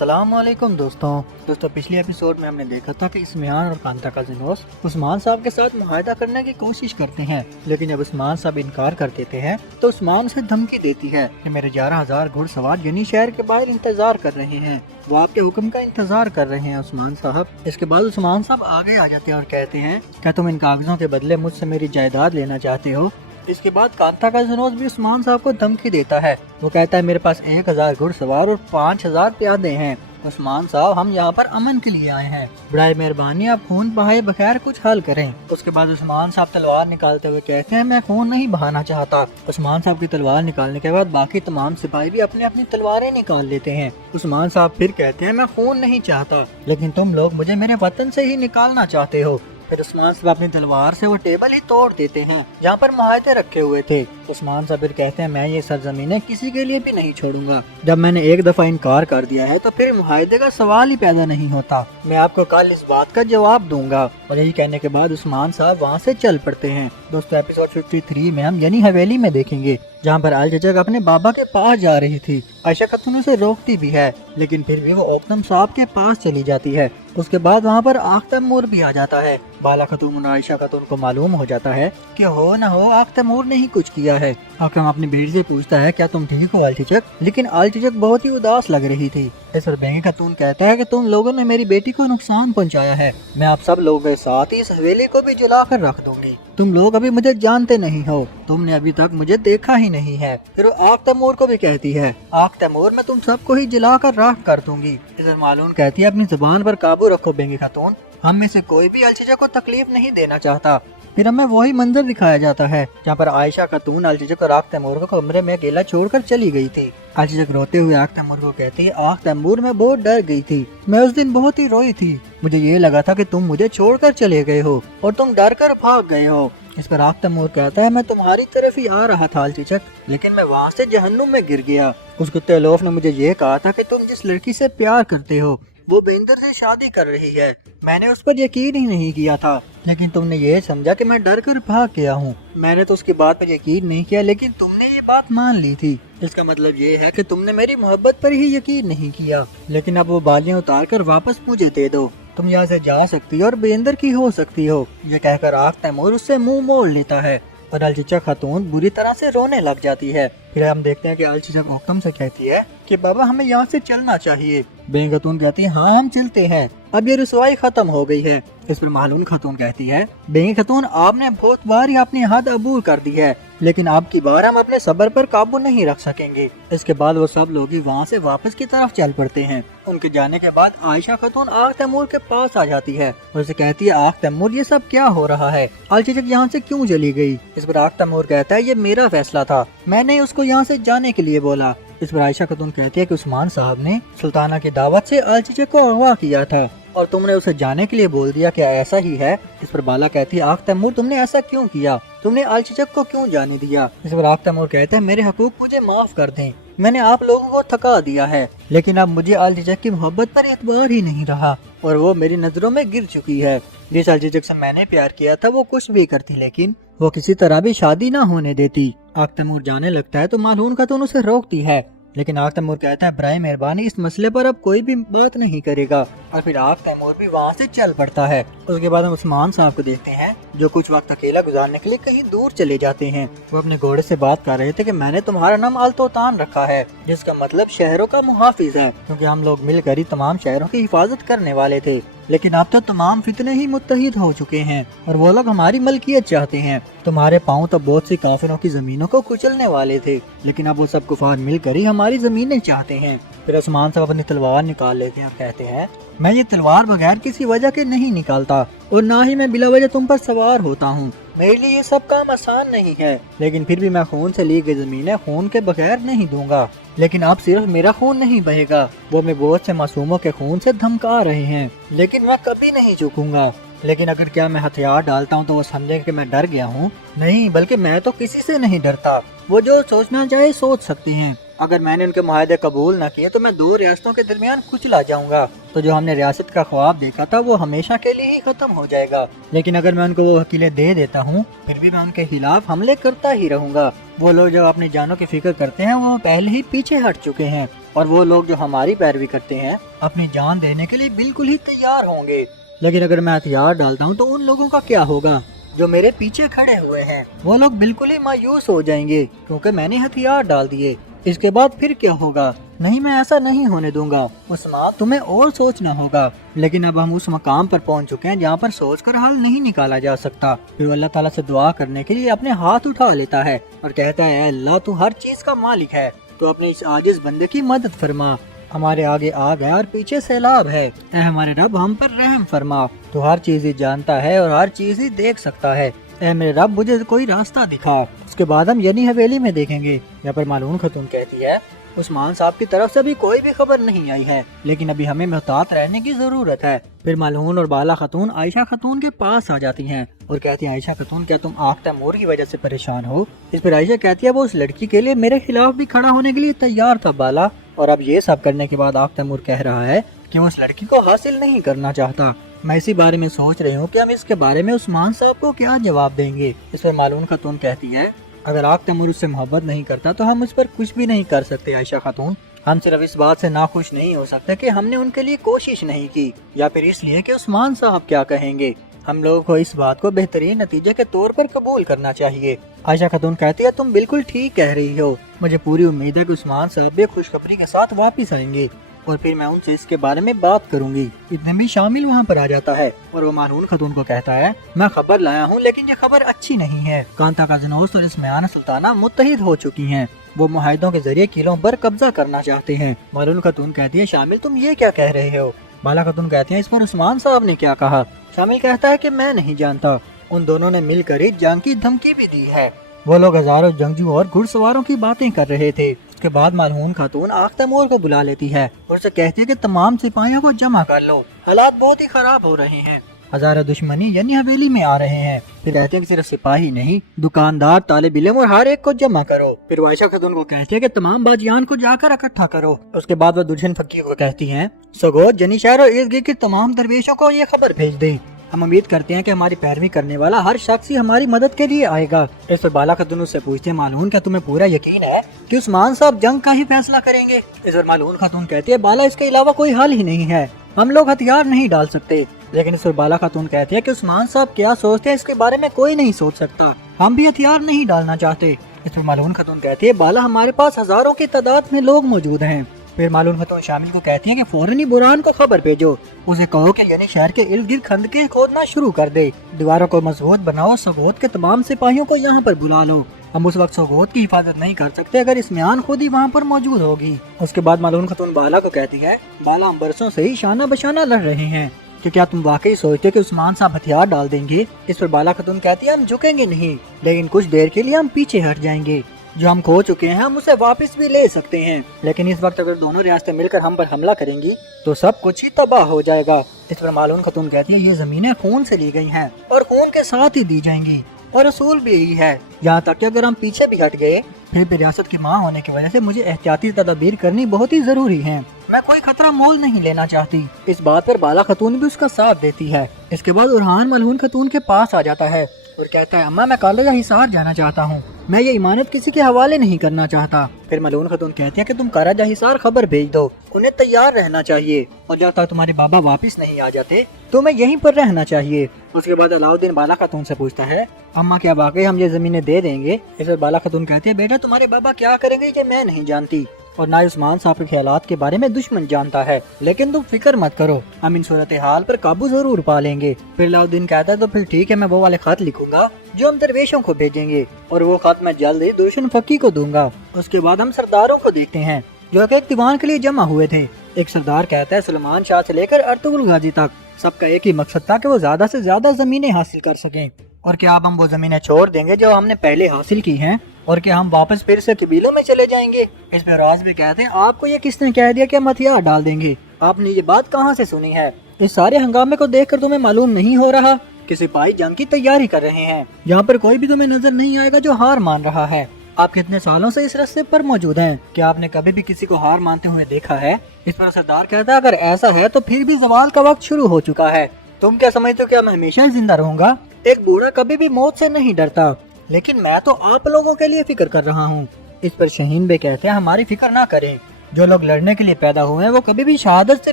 अस्सलाम वालेकुम दोस्तों पिछले एपिसोड में हमने देखा था कि इस्मियान और कांता का जिनोस उस्मान साहब के साथ मुआहदा करने की कोशिश करते हैं, लेकिन जब उस्मान साहब इनकार कर देते हैं तो उस्मान उसे धमकी देती है कि मेरे 11,000 घुड़सवार यनी शहर के बाहर इंतजार कर रहे हैं, वो आपके हुक्म का इंतजार कर रहे हैं उस्मान साहब। इसके बाद उस्मान साहब आगे आ जाते हैं और कहते हैं, क्या तुम इन कागजों के बदले मुझसे मेरी जायदाद लेना चाहते हो? इसके बाद कांता का जिनोस भी उस्मान साहब को धमकी देता है। वो कहता है, मेरे पास 1,000 घुड़सवार और 5,000 प्यादे हैं। उस्मान साहब, हम यहाँ पर अमन के लिए आए हैं, बराए मेहरबानी आप खून बहाए बगैर कुछ हल करें। उसके बाद उस्मान साहब तलवार निकालते हुए कहते हैं, मैं खून नहीं बहाना चाहता। उस्मान साहब की तलवार निकालने के बाद बाकी तमाम सिपाही भी अपनी अपनी तलवारें निकाल लेते हैं। उस्मान साहब फिर कहते हैं, मैं खून नहीं चाहता, लेकिन तुम लोग मुझे मेरे वतन से ही निकालना चाहते हो। फिर उस्मान साहब अपनी तलवार से वो टेबल ही तोड़ देते हैं जहाँ पर मुआहदे रखे हुए थे। उस्मान साहब फिर कहते हैं, मैं ये सरजमीनें किसी के लिए भी नहीं छोड़ूंगा। जब मैंने एक दफा इनकार कर दिया है तो फिर मुआहदे का सवाल ही पैदा नहीं होता। मैं आपको कल इस बात का जवाब दूंगा। और यही कहने के बाद उस्मान साहब वहाँ से चल पड़ते हैं। दोस्तों एपिसोड 53 में हम यनी हवेली में देखेंगे जहाँ पर अल चचक अपने बाबा के पास जा रही थी। आयशा खातून उसे रोकती भी है, लेकिन फिर भी वो ओकतम साहब के पास चली जाती है। उसके बाद वहाँ पर आख तैमूर भी आ जाता है। बाला खातून और आयशा खातून को मालूम हो जाता है कि हो न हो आख तैमूर ने ही कुछ किया है। आकरम अपनी भीड़ से पूछता है, क्या तुम ठीक हो अल चचक? लेकिन अल चचक बहुत ही उदास लग रही थी। इस पर बेंगी खातून कहता है कि तुम लोगों ने मेरी बेटी को नुकसान पहुंचाया है, मैं आप सब लोगों के साथ ही इस हवेली को भी जला कर रख दूंगी। तुम लोग अभी मुझे जानते नहीं हो, तुमने अभी तक मुझे देखा ही नहीं है। फिर आख तैमूर को भी कहती है, आख तैमूर मैं तुम सबको ही जला कर राख कर दूंगी। इस पर मालून कहती है, अपनी जुबान पर काबू रखो बेंगी खातून, हम में से कोई भी अल चचक को तकलीफ नहीं देना चाहता। फिर हमें वही मंजर दिखाया जाता है जहाँ पर आयशा खातून अल चचक और आख तैमूर को कमरे में अकेला छोड़कर चली गई थी। अल चचक रोते हुए आख तैमूर को कहती है, आख तैमूर मैं बहुत डर गई थी, मैं उस दिन बहुत ही रोई थी, मुझे ये लगा था कि तुम मुझे छोड़कर चले गए हो और तुम डर कर भाग गए हो। इस पर आख तैमूर कहता है, मैं तुम्हारी तरफ ही आ रहा था अल चचक, लेकिन मैं वहाँ से जहन्नुम में गिर गया। उस कुत्ते लोफ ने मुझे ये कहा था कि तुम जिस लड़की से प्यार करते हो वो बेंदर से शादी कर रही है। मैंने उस पर यकीन ही नहीं किया था, लेकिन तुमने ये समझा कि मैं डर कर भाग गया हूँ। मैंने तो उसकी बात पर यकीन नहीं किया, लेकिन तुमने ये बात मान ली थी। इसका मतलब ये है कि तुमने मेरी मोहब्बत पर ही यकीन नहीं किया। लेकिन अब वो बालियां उतार कर वापस मुझे दे दो, तुम यहाँ से जा सकती हो और बेंदर की हो सकती हो। ये कहकर आख तैमूर उससे मुंह मोड़ लेता है और अल चचक खातून बुरी तरह से रोने लग जाती है। फिर हम देखते हैं कि अल चचक ओकम से कहती है कि बाबा हमें यहाँ से चलना चाहिए। बेंगी खातून कहती है, हाँ हम चलते हैं, अब ये रसवाई खत्म हो गई है। इस पर मालून खातून कहती है, बेंगी खातून आपने बहुत बार ही अपनी हद अबूर कर दी है, लेकिन अब की बार हम अपने सब्र पर काबू नहीं रख सकेंगे। इसके बाद वो सब लोग ही वहाँ से वापस की तरफ चल पड़ते हैं। उनके जाने के बाद आयशा खातून आख तैमूर के पास आ जाती है और उसे कहती है, आख तैमूर ये सब क्या हो रहा है? अल चचक यहाँ से क्यों चली गई? इस पर आख तैमूर कहता है, ये मेरा फैसला था, मैंने उसको यहाँ से जाने के लिए बोला। इस पर आयशा खातून कहती है कि उस्मान साहब ने सुल्ताना की दावत से अल चचक को अगवा किया था और तुमने उसे जाने के लिए बोल दिया, क्या ऐसा ही है? इस पर बाला कहती है, आख तैमूर तुमने ऐसा क्यों किया? तुमने अल चचक को क्यों जाने दिया? इस पर आख तैमूर कहते हैं, मेरे हकूक मुझे माफ कर दें, मैंने आप लोगों को थका दिया है, लेकिन अब मुझे अल चचक की मोहब्बत पर एतबार ही नहीं रहा और वो मेरी नजरों में गिर चुकी है। जिस अल चचक से मैंने प्यार किया था वो कुछ भी करती, लेकिन वो किसी तरह भी शादी ना होने देती। आख तैमूर जाने लगता है तो मालून खातून उसे रोकती है, लेकिन आख तैमूर कहता है, बराए मेहरबानी इस मसले पर अब कोई भी बात नहीं करेगा। और फिर आख तैमूर भी वहाँ से चल पड़ता है। उसके बाद हम उस्मान साहब को देखते हैं जो कुछ वक्त अकेला गुजारने के लिए कहीं दूर चले जाते हैं। वो अपने घोड़े से बात कर रहे थे कि मैंने तुम्हारा नाम अल्तोतान रखा है, जिसका मतलब शहरों का मुहाफिज है, क्योंकि हम लोग मिलकर ही तमाम शहरों की हिफाजत करने वाले थे। लेकिन अब तो तमाम फितने ही मुत्तहिद हो चुके हैं और वो लोग हमारी मलकियत चाहते हैं। तुम्हारे पाँव तो बहुत सी काफिरों की जमीनों को कुचलने वाले थे, लेकिन अब वो सब कुफार मिलकर ही हमारी जमीनें चाहते हैं। फिर उस्मान साहब अपनी तलवार निकाल लेते हैं और कहते हैं, मैं ये तलवार बगैर किसी वजह के नहीं निकालता और ना ही मैं बिला वजह तुम पर सवार होता हूँ। मेरे लिए ये सब काम आसान नहीं है, लेकिन फिर भी मैं खून से ली गई जमीनें खून के बगैर नहीं दूंगा। लेकिन अब सिर्फ मेरा खून नहीं बहेगा, वो मैं बहुत से मासूमों के खून से धमका रहे हैं, लेकिन मैं कभी नहीं झुकूंगा। लेकिन अगर क्या मैं हथियार डालता हूँ तो वो समझेंगे कि मैं डर गया हूँ? नहीं, बल्कि मैं तो किसी से नहीं डरता, वो जो सोचना चाहे सोच सकती हैं। अगर मैंने उनके मुआहदे कबूल न किए तो मैं दो रियासतों के दरमियान कुचला जाऊंगा, तो जो हमने रियासत का ख्वाब देखा था वो हमेशा के लिए ही खत्म हो जाएगा। लेकिन अगर मैं उनको वो वकीलें दे देता हूँ फिर भी मैं उनके खिलाफ हमले करता ही रहूंगा। वो लोग जो अपनी जानों की फिक्र करते हैं वो पहले ही पीछे हट चुके हैं। اور وہ لوگ جو ہماری پیروی کرتے ہیں اپنی جان دینے کے لیے بالکل ہی تیار ہوں گے، لیکن اگر میں ہتھیار ڈالتا ہوں تو ان لوگوں کا کیا ہوگا جو میرے پیچھے کھڑے ہوئے ہیں؟ وہ لوگ بالکل ہی مایوس ہو جائیں گے کیونکہ میں نے ہتھیار ڈال دیے۔ اس کے بعد پھر کیا ہوگا؟ نہیں، میں ایسا نہیں ہونے دوں گا عثمان، تمہیں اور سوچنا ہوگا۔ لیکن اب ہم اس مقام پر پہنچ چکے ہیں جہاں پر سوچ کر حل نہیں نکالا جا سکتا۔ پھر وہ اللہ تعالیٰ سے دعا کرنے کے لیے اپنے ہاتھ اٹھا لیتا ہے اور کہتا ہے، اے اللہ، تو ہر چیز کا مالک ہے، تو اپنے اس عاجز بندے کی مدد فرما۔ ہمارے آگے آگ ہے اور پیچھے سیلاب ہے، اے ہمارے رب ہم پر رحم فرما، تو ہر چیز ہی جانتا ہے اور ہر چیز ہی دیکھ سکتا ہے، اے میرے رب مجھے کوئی راستہ دکھا۔ اس کے بعد ہم یعنی حویلی میں دیکھیں گے یہاں پر مالون خاتون کہتی ہے، عثمان صاحب کی طرف سے بھی کوئی بھی خبر نہیں آئی ہے، لیکن ابھی ہمیں محتاط رہنے کی ضرورت ہے۔ پھر مالون اور بالا خاتون عائشہ خاتون کے پاس آ جاتی ہیں اور کہتی ہیں، عائشہ خاتون، کیا تم آگ تیمور کی وجہ سے پریشان ہو؟ اس پر عائشہ کہتی ہے، وہ اس لڑکی کے لیے میرے خلاف بھی کھڑا ہونے کے لیے تیار تھا بالا، اور اب یہ سب کرنے کے بعد آگ تیمور کہہ رہا ہے کہ وہ اس لڑکی کو حاصل نہیں کرنا چاہتا۔ میں اسی بارے میں سوچ رہی ہوں کہ ہم اس کے بارے میں عثمان صاحب کو کیا جواب دیں گے۔ اس پر مالون خاتون کہتی ہے، اگر آگ تیمور اس سے محبت نہیں کرتا تو ہم اس پر کچھ بھی نہیں کر سکتے عائشہ خاتون، ہم صرف اس بات سے ناخوش نہیں ہو سکتے کہ ہم نے ان کے لیے کوشش نہیں کی، یا پھر اس لیے کہ عثمان صاحب کیا کہیں گے۔ ہم لوگوں کو اس بات کو بہترین نتیجے کے طور پر قبول کرنا چاہیے۔ عائشہ خاتون کہتی ہے، تم بالکل ٹھیک کہہ رہی ہو، مجھے پوری امید ہے کہ عثمان صاحب بھی خوشخبری کے ساتھ واپس آئیں گے، اور پھر میں ان سے اس کے بارے میں بات کروں گی۔ اتنے بھی شامل وہاں پر آ جاتا ہے اور وہ مالون خاتون کو کہتا ہے، میں خبر لایا ہوں لیکن یہ خبر اچھی نہیں ہے، کانتا کا زنوس اور اسمیانہ سلطانہ متحد ہو چکی ہیں، وہ معاہدوں کے ذریعے قلعوں پر قبضہ کرنا چاہتے ہیں۔ مالون خاتون کہتی ہے، شامل تم یہ کیا کہہ رہے ہو؟ بالا خاتون کہتی ہیں، اس پر عثمان صاحب نے کیا کہا؟ شامل کہتا ہے کہ میں نہیں جانتا، ان دونوں نے مل کر ہی جنگ کی دھمکی بھی دی ہے، وہ لوگ ہزاروں جنگجو اور گھڑ سواروں کی باتیں کر رہے تھے۔ اس کے بعد مالون خاتون آگ تیمور کو بلا لیتی ہے اور اسے کہتی ہے کہ تمام سپاہیوں کو جمع کر لو، حالات بہت ہی خراب ہو رہے ہیں، ہزارہ دشمنی یعنی حویلی میں آ رہے ہیں۔ پھر کہتے ہیں کہ صرف سپاہی نہیں، دکاندار، طالب علم اور ہر ایک کو جمع کرو۔ پھر عائشہ خاتون کو کہتے ہیں کہ تمام باجیان کو جا کر اکٹھا کرو۔ اس کے بعد وہ دلہن فقیر کو کہتی ہیں، سگوت، جنی شہر اور ارد گرد کے تمام درویشوں کو یہ خبر بھیج دیں، ہم امید کرتے ہیں کہ ہماری پیروی کرنے والا ہر شخص ہی ہماری مدد کے لیے آئے گا۔ اس پر بالا خاتون سے پوچھتے ہیں، مالون، کیا تمہیں پورا یقین ہے کہ عثمان صاحب جنگ کا ہی فیصلہ کریں گے؟ اس پر مالون خاتون کہتی ہے، بالا، اس کے علاوہ کوئی حل ہی نہیں ہے، ہم لوگ ہتھیار نہیں ڈال سکتے۔ لیکن اس پر بالا خاتون کہتی ہے کہ عثمان صاحب کیا سوچتے ہیں اس کے بارے میں کوئی نہیں سوچ سکتا، ہم بھی ہتھیار نہیں ڈالنا چاہتے۔ اس پر مالون خاتون کہتی ہے، بالا، ہمارے پاس ہزاروں کی تعداد میں لوگ موجود ہیں۔ پھر مالون خاتون شامل کو کہتی ہیں کہ فوراً ہی برہان کو خبر بھیجو، اسے کہو کہ یعنی شہر کے ارد گرد خندقیں کھودنا شروع کر دے، دیواروں کو مضبوط بناؤ، سگوت کے تمام سپاہیوں کو یہاں پر بلا لو، ہم اس وقت سگوت کی حفاظت نہیں کر سکتے اگر اسمیان خود ہی وہاں پر موجود ہوگی۔ اس کے بعد مالون خاتون بالا کو کہتی ہے، بالا، ہم برسوں سے ہی شانہ بشانہ لڑ رہے ہیں، کہ کیا تم واقعی سوچتے کہ عثمان صاحب ہتھیار ڈال دیں گے؟ اس پر بالا خاتون کہتی ہے، ہم جھکیں گے نہیں، لیکن کچھ دیر کے لیے ہم پیچھے ہٹ جائیں گے، جو ہم کھو چکے ہیں ہم اسے واپس بھی لے سکتے ہیں، لیکن اس وقت اگر دونوں ریاستیں مل کر ہم پر حملہ کریں گی تو سب کچھ ہی تباہ ہو جائے گا۔ اس پر مالون خاتون کہتی ہے، یہ زمینیں خون سے لی گئی ہیں اور خون کے ساتھ ہی دی جائیں گی، اور اصول بھی یہی ہے، یہاں تک کہ اگر ہم پیچھے بھی ہٹ گئے پھر بھی ریاست کی ماں ہونے کی وجہ سے مجھے احتیاطی تدابیر کرنی بہت ہی ضروری ہے، میں کوئی خطرہ مول نہیں لینا چاہتی۔ اس بات پر بالا خاتون بھی اس کا ساتھ دیتی ہے۔ اس کے بعد برہان مالون خاتون کے پاس آ جاتا ہے اور کہتا ہے، اماں، میں کالجہ حصار جانا چاہتا ہوں، میں یہ امانت کسی کے حوالے نہیں کرنا چاہتا۔ پھر مالون خاتون کہتی ہے کہ تم کالجہ حصار خبر بھیج دو، انہیں تیار رہنا چاہیے، اور جب تک تمہارے بابا واپس نہیں آ جاتے تمہیں یہیں پر رہنا چاہیے۔ اس کے بعد علاؤدین بالا خاتون سے پوچھتا ہے، اماں، کیا واقعی ہم یہ زمینیں دے دیں گے؟ اس پر بالا خاتون کہتے ہیں، بیٹا، تمہارے بابا کیا کریں گے یہ میں نہیں جانتی، اور نہ عثمان صاحب کے خیالات کے بارے میں دشمن جانتا ہے، لیکن تم فکر مت کرو، ہم ان صورتحال پر قابو ضرور پا لیں گے۔ پھر علاؤدین کہتا ہے، تو پھر ٹھیک ہے، میں وہ والے خط لکھوں گا جو ہم درویشوں کو بھیجیں گے، اور وہ خط میں جلد ہی دلشن فقی کو دوں گا۔ اس کے بعد ہم سرداروں کو دیکھتے ہیں جو کہ ایک دیوان کے لیے جمع ہوئے تھے۔ ایک سردار کہتا ہے، سلمان شاہ سے لے کر ارطغرل غازی تک سب کا ایک ہی مقصد تھا کہ وہ زیادہ سے زیادہ زمینیں حاصل کر سکیں، اور کیا اب ہم وہ زمینیں چھوڑ دیں گے جو ہم نے پہلے حاصل کی ہیں، اور کیا ہم واپس پھر سے قبیلوں میں چلے جائیں گے؟ اس پہ راز بھی کہتے ہیں، آپ کو یہ کس نے کہہ دیا کہ ہم ہتھیار ڈال دیں گے؟ آپ نے یہ بات کہاں سے سنی ہے؟ اس سارے ہنگامے کو دیکھ کر تمہیں معلوم نہیں ہو رہا کہ سپاہی جنگ کی تیاری کر رہے ہیں؟ یہاں پر کوئی بھی تمہیں نظر نہیں آئے گا جو ہار مان رہا ہے۔ آپ کتنے سالوں سے اس راستے پر موجود ہیں، کیا آپ نے کبھی بھی کسی کو ہار مانتے ہوئے دیکھا ہے؟ اس پر سردار کہتا ہے، اگر ایسا ہے تو پھر بھی زوال کا وقت شروع ہو چکا ہے، تم کیا سمجھتے ہو کہ میں ہمیشہ زندہ رہوں گا؟ ایک بوڑھا کبھی بھی موت سے نہیں ڈرتا، لیکن میں تو آپ لوگوں کے لیے فکر کر رہا ہوں۔ اس پر شہین بے کہتے ہیں، ہماری فکر نہ کریں، जो लोग लड़ने के लिए पैदा हुए हैं वो कभी भी शहादत से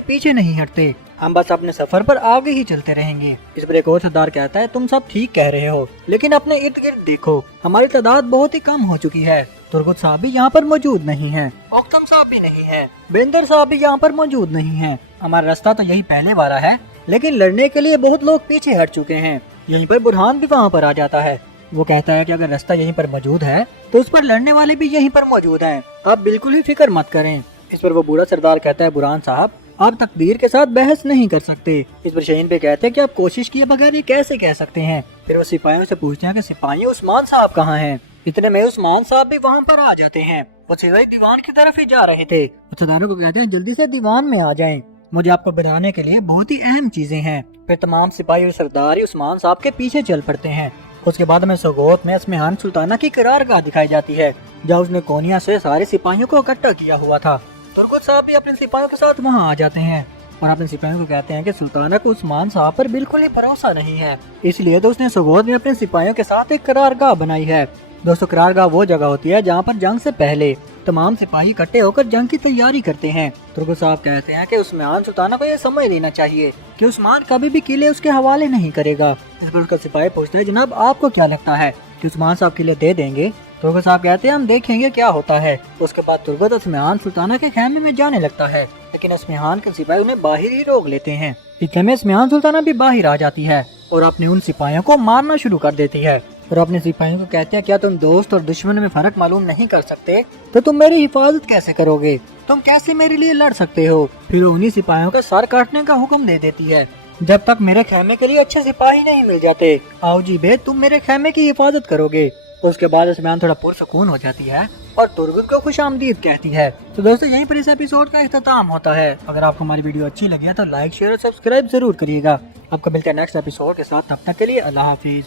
पीछे नहीं हटते। हम बस अपने सफर पर आगे ही चलते रहेंगे। इस पर एक और सरदार कहता है, तुम सब ठीक कह रहे हो, लेकिन अपने इर्द गिर्द देखो, हमारी तादाद बहुत ही कम हो चुकी है। तुर्गुत साहब भी यहाँ पर मौजूद नहीं है, ओक्तम साहब भी नहीं है, बेंदर साहब भी यहाँ पर मौजूद नहीं है। हमारा रास्ता तो यही पहले वाला है, लेकिन लड़ने के लिए बहुत लोग पीछे हट चुके हैं। यहीं पर बुरहान भी वहाँ पर आ जाता है। वो कहता है कि अगर रास्ता यहीं पर मौजूद है तो उस पर लड़ने वाले भी यहीं पर मौजूद हैं। आप बिल्कुल ही फिक्र मत करें। इस पर वो बूढ़ा सरदार कहता है, बुरहान साहब आप तकदीर के साथ बहस नहीं कर सकते। इस पर शहीन पे कहते हैं कि आप कोशिश किए बगैर ये कैसे कह सकते हैं। फिर वो सिपाहियों से पूछते हैं कि सिपाही उस्मान साहब कहाँ हैं। इतने में उस्मान साहब भी वहाँ पर आ जाते हैं। वो सीधा दीवान की तरफ ही जा रहे थे। वो सरदारों को कहते हैं, जल्दी से दीवान में आ जाएं, मुझे आपको बताने के लिए बहुत ही अहम चीजें हैं। फिर तमाम सिपाही और सरदार उस्मान साहब के पीछे चल पड़ते हैं। उसके बाद हमें सोगोत में अस्मिहान सुल्ताना की करारगाह दिखाई जाती है, जहाँ उसने कोनिया से सारे सिपाहियों को इकट्ठा किया हुआ था। तुर्गुत साहब भी अपने सिपाहियों के साथ वहाँ आ जाते हैं और अपने सिपाहियों को कहते हैं कि सुल्ताना को उस्मान साहब पर बिल्कुल ही भरोसा नहीं है, इसलिए तो उसने सोगोत में अपने सिपाहियों के साथ एक करारगाह बनाई है। दोस्तों, करारगाह वो जगह होती है जहाँ पर जंग से पहले तमाम सिपाही इकट्ठे होकर जंग की तैयारी करते हैं। तुर्गुत साहब कहते हैं कि उस्मान सुल्ताना को यह समझ लेना चाहिए कि उस्मान कभी भी किले उसके हवाले नहीं करेगा। इस पर उसका सिपाही पूछता है, जनाब आपको क्या लगता है कि उस्मान साहब किले दे देंगे? तुर्गुत साहब कहते हैं, हम देखेंगे क्या होता है। उसके बाद तुर्गुत उस्मान सुल्ताना के खेमे में जाने लगता है, लेकिन उस्मान के सिपाही उन्हें बाहर ही रोक लेते हैं। इतने में उस्मान सुल्ताना भी बाहर आ जाती है और अपने उन सिपाहियों को मारना शुरू कर देती है और अपने सिपाहियों को कहते हैं, क्या तुम दोस्त और दुश्मन में फर्क मालूम नहीं कर सकते? तो तुम मेरी हिफाजत कैसे करोगे? तुम कैसे मेरे लिए लड़ सकते हो? फिर उन्हीं सिपाहियों का सर काटने का हुक्म दे देती है, जब तक मेरे खेमे के लिए अच्छे सिपाही नहीं मिल जाते। आओ जी बे, तुम मेरे खेमे की हिफाजत करोगे। उसके बाद उस्मान थोड़ा पुरसुकून हो जाती है और तुर्गुत को खुशामदीद कहती है। तो दोस्तों, यहीं पर इस एपिसोड का इख्तिताम होता है। अगर आपको हमारी वीडियो अच्छी लगी है तो लाइक शेयर और सब्सक्राइब जरूर करिएगा। आपको मिलते हैं नेक्स्ट एपिसोड के साथ, तब तक के लिए अल्लाह हाफिज।